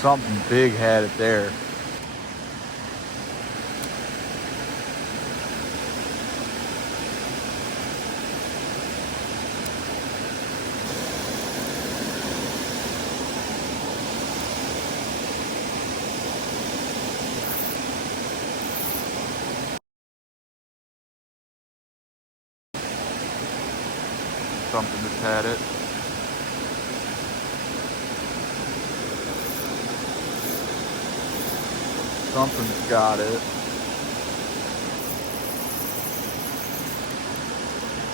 Something big had it there. Something just had it. Something's got it.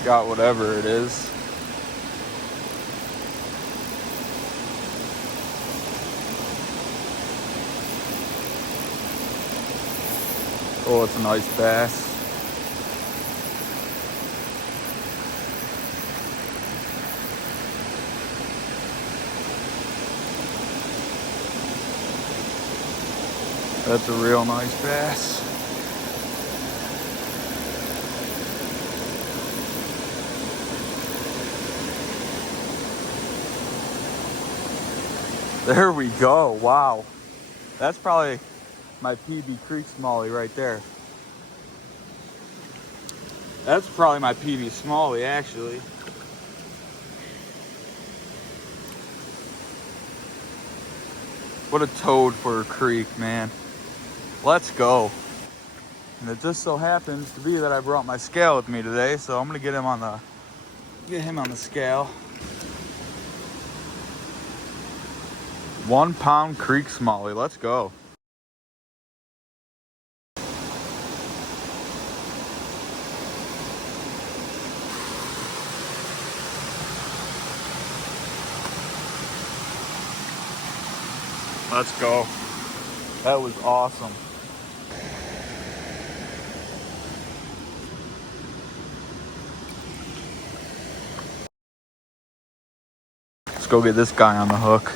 Got whatever it is. Oh, it's a nice bass. That's a real nice bass. There we go. Wow. That's probably my PB Creek Smallie right there. That's probably my PB Smallie, actually. What a toad for a creek, man. Let's go. And it just so happens to be that I brought my scale with me today, so I'm gonna get him on the scale. 1 pound Creek Smallie. Let's go. Let's go. That was awesome. Let's go get this guy on the hook.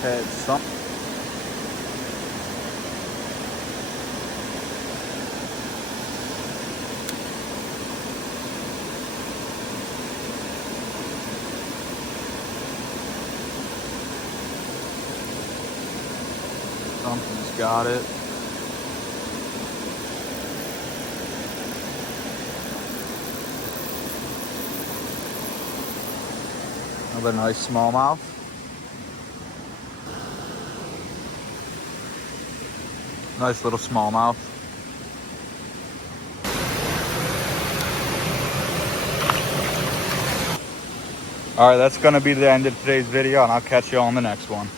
Had some. Something's got it. Another nice smallmouth. Nice little smallmouth. All right, that's gonna be the end of today's video, and I'll catch you all in the next one.